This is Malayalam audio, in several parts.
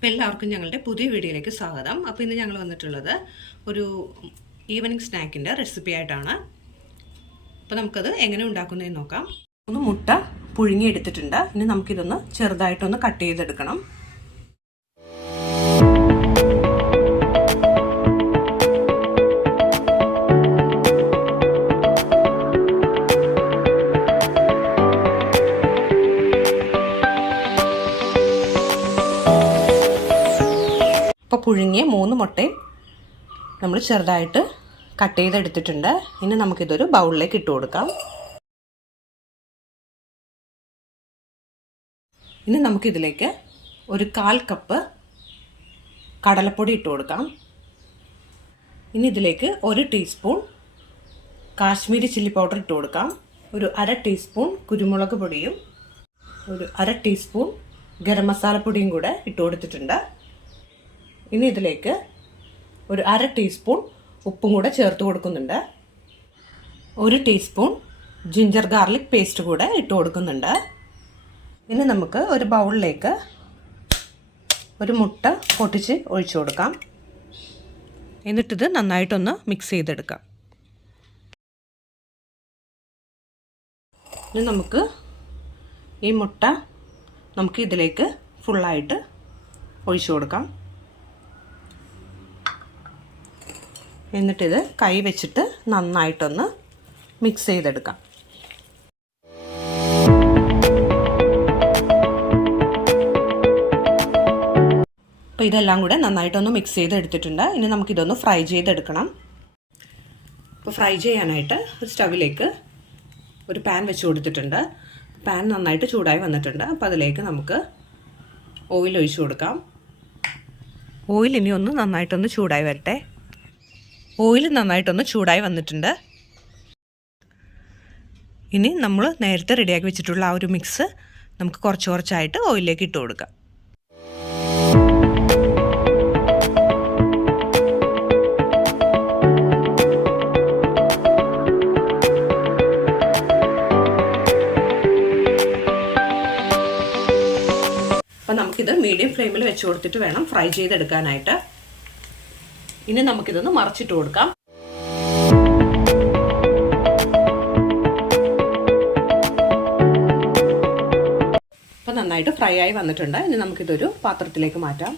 അപ്പോൾ എല്ലാവർക്കും ഞങ്ങളുടെ പുതിയ വീഡിയോയിലേക്ക് സ്വാഗതം. അപ്പോൾ ഇന്ന് ഞങ്ങൾ വന്നിട്ടുള്ളത് ഒരു ഈവനിങ് സ്നാക്കിന്റെ റെസിപ്പി ആയിട്ടാണ്. അപ്പോൾ നമുക്കത് എങ്ങനെ ഉണ്ടാക്കുന്നതെന്ന് നോക്കാം. ഒന്ന് മുട്ട പുഴുങ്ങിയെടുത്തിട്ടുണ്ട്. ഇനി നമുക്കിതൊന്ന് ചെറുതായിട്ടൊന്ന് കട്ട് ചെയ്തെടുക്കണം. ഇപ്പോൾ പുഴുങ്ങിയ മൂന്ന് മുട്ടയും നമ്മൾ ചെറുതായിട്ട് കട്ട് ചെയ്തെടുത്തിട്ടുണ്ട്. ഇനി നമുക്കിതൊരു ബൗളിലേക്ക് ഇട്ട് കൊടുക്കാം. ഇനി നമുക്കിതിലേക്ക് ഒരു കാൽ കപ്പ് കടലപ്പൊടി ഇട്ട് കൊടുക്കാം. ഇനി ഇതിലേക്ക് ഒരു ടീസ്പൂൺ കാശ്മീരി ചില്ലി പൗഡർ ഇട്ട് കൊടുക്കാം. ഒരു അര ടീസ്പൂൺ കുരുമുളക് പൊടിയും ഒരു അര ടീസ്പൂൺ ഗരം മസാലപ്പൊടിയും കൂടെ ഇട്ട് കൊടുത്തിട്ടുണ്ട്. ഇനി ഇതിലേക്ക് ഒരു അര ടീസ്പൂൺ ഉപ്പും കൂടെ ചേർത്ത് കൊടുക്കുന്നുണ്ട്. ഒരു ടീസ്പൂൺ ജിഞ്ചർ ഗാർലിക് പേസ്റ്റ് കൂടെ ഇട്ട് കൊടുക്കുന്നുണ്ട്. ഇനി നമുക്ക് ഒരു ബൗളിലേക്ക് ഒരു മുട്ട പൊട്ടിച്ച് ഒഴിച്ചു കൊടുക്കാം. എന്നിട്ടിത് നന്നായിട്ടൊന്ന് മിക്സ് ചെയ്തെടുക്കാം. ഇനി നമുക്ക് ഈ മുട്ട നമുക്ക് ഇതിലേക്ക് ഫുള്ളായിട്ട് ഒഴിച്ചു കൊടുക്കാം. എന്നിട്ടിത് കൈ വെച്ചിട്ട് നന്നായിട്ടൊന്ന് മിക്സ് ചെയ്തെടുക്കാം. അപ്പോൾ ഇതെല്ലാം കൂടെ നന്നായിട്ടൊന്ന് മിക്സ് ചെയ്ത് എടുത്തിട്ടുണ്ട് ഇനി നമുക്കിതൊന്ന് ഫ്രൈ ചെയ്തെടുക്കണം. അപ്പോൾ ഫ്രൈ ചെയ്യാനായിട്ട് ഒരു സ്റ്റവിലേക്ക് ഒരു പാൻ വെച്ച് കൊടുത്തിട്ടുണ്ട്. പാൻ നന്നായിട്ട് ചൂടായി വന്നിട്ടുണ്ട്. അപ്പോൾ അതിലേക്ക് നമുക്ക് ഓയിൽ ഒഴിച്ചു കൊടുക്കാം. ഓയിൽ ഇനി ഒന്ന് നന്നായിട്ടൊന്ന് ചൂടായി വരട്ടെ. ഓയിൽ നന്നായിട്ടൊന്ന് ചൂടായി വന്നിട്ടുണ്ട്. ഇനി നമ്മൾ നേരത്തെ റെഡിയാക്കി വെച്ചിട്ടുള്ള ആ ഒരു മിക്സ് നമുക്ക് കുറച്ച് കുറച്ചായിട്ട് ഓയിലിലേക്ക് ഇട്ട് കൊടുക്കാം. അപ്പം നമുക്കിത് മീഡിയം ഫ്ലെയിമിൽ വെച്ച് കൊടുത്തിട്ട് വേണം ഫ്രൈ ചെയ്തെടുക്കാനായിട്ട്. ഇനി നമുക്കിതൊന്ന് മറച്ചിട്ട് കൊടുക്കാം. അപ്പം നന്നായിട്ട് ഫ്രൈ ആയി വന്നിട്ടുണ്ട്. ഇനി നമുക്കിതൊരു പാത്രത്തിലേക്ക് മാറ്റാം.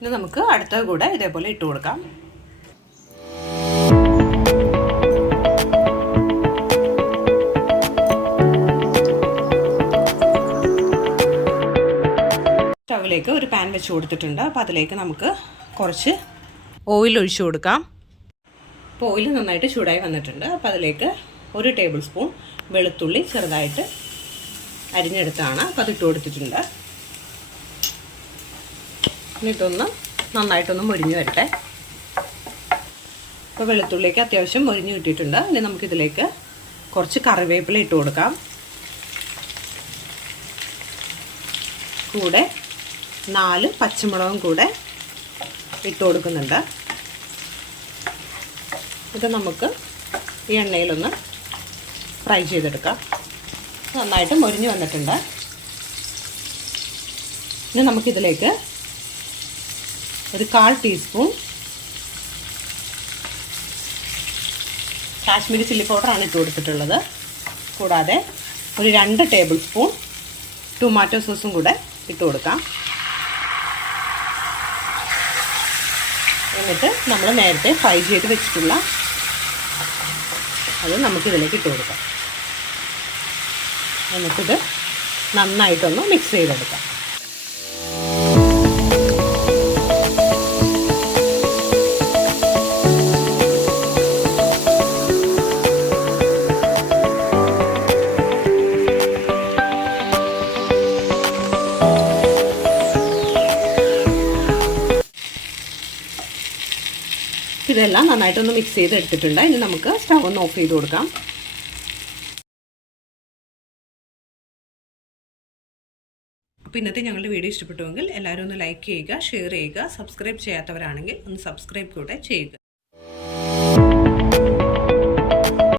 ഇനി നമുക്ക് അടുത്ത കൂടെ ഇതേപോലെ ഇട്ട് കൊടുക്കാം. സ്റ്റവിലേക്ക് ഒരു പാൻ വെച്ച് കൊടുത്തിട്ടുണ്ട്. അപ്പോൾ അതിലേക്ക് നമുക്ക് കുറച്ച് ഓയിൽ ഒഴിച്ചു കൊടുക്കാം. അപ്പോൾ ഓയിൽ നന്നായിട്ട് ചൂടായി വന്നിട്ടുണ്ട്. അപ്പോൾ അതിലേക്ക് ഒരു ടേബിൾ സ്പൂൺ വെളുത്തുള്ളി ചെറുതായിട്ട് അരിഞ്ഞെടുത്താണ്. അപ്പോൾ അതിട്ട് കൊടുത്തിട്ടുണ്ട്. ഇതൊന്ന് നന്നായിട്ടൊന്ന് മുരിഞ്ഞു വരട്ടെ. അപ്പോൾ വെളുത്തുള്ളിക്ക് അത്യാവശ്യം മുരിഞ്ഞു കിട്ടിയിട്ടുണ്ട്. ഇനി നമുക്കിതിലേക്ക് കുറച്ച് കറിവേപ്പില ഇട്ട് കൊടുക്കാം. കൂടെ നാല് പച്ചമുളകും കൂടെ ഇട്ട് കൊടുക്കുന്നുണ്ട്. ഇത് നമുക്ക് ഈ എണ്ണയിലൊന്ന് ഫ്രൈ ചെയ്തെടുക്കാം. നന്നായിട്ട് മൊരിഞ്ഞ് വന്നിട്ടുണ്ട്. ഇനി നമുക്കിതിലേക്ക് ഒരു കാൽ ടീസ്പൂൺ കാശ്മീരി ചില്ലി പൗഡറാണ് ഇട്ട് കൊടുത്തിട്ടുള്ളത്. കൂടാതെ ഒരു രണ്ട് ടേബിൾ സ്പൂൺ ടൊമാറ്റോ സോസും കൂടെ ഇട്ട് കൊടുക്കാം. എന്നിട്ട് നമ്മൾ നേരത്തെ ഫ്രൈ ചെയ്ത് വെച്ചിട്ടുള്ള അത് നമുക്കിതിലേക്ക് ഇട്ട് കൊടുക്കാം. എന്നിട്ടിത് നന്നായിട്ടൊന്ന് മിക്സ് ചെയ്തെടുക്കാം. ഇതെല്ലാം നന്നായിട്ടൊന്ന് മിക്സ് ചെയ്ത് എടുത്തിട്ടുണ്ട് ഇനി നമുക്ക് സ്റ്റവ് ഒന്ന് ഓഫ് ചെയ്ത് കൊടുക്കാം. അപ്പോൾ ഇന്നത്തെ ഞങ്ങളുടെ വീഡിയോ ഇഷ്ടപ്പെട്ടുവെങ്കിൽ എല്ലാവരും ഒന്ന് ലൈക്ക് ചെയ്യുക ഷെയർ ചെയ്യുക സബ്സ്ക്രൈബ് ചെയ്യാത്തവരാണെങ്കിൽ ഒന്ന് സബ്സ്ക്രൈബ് കൂടെ ചെയ്യുക.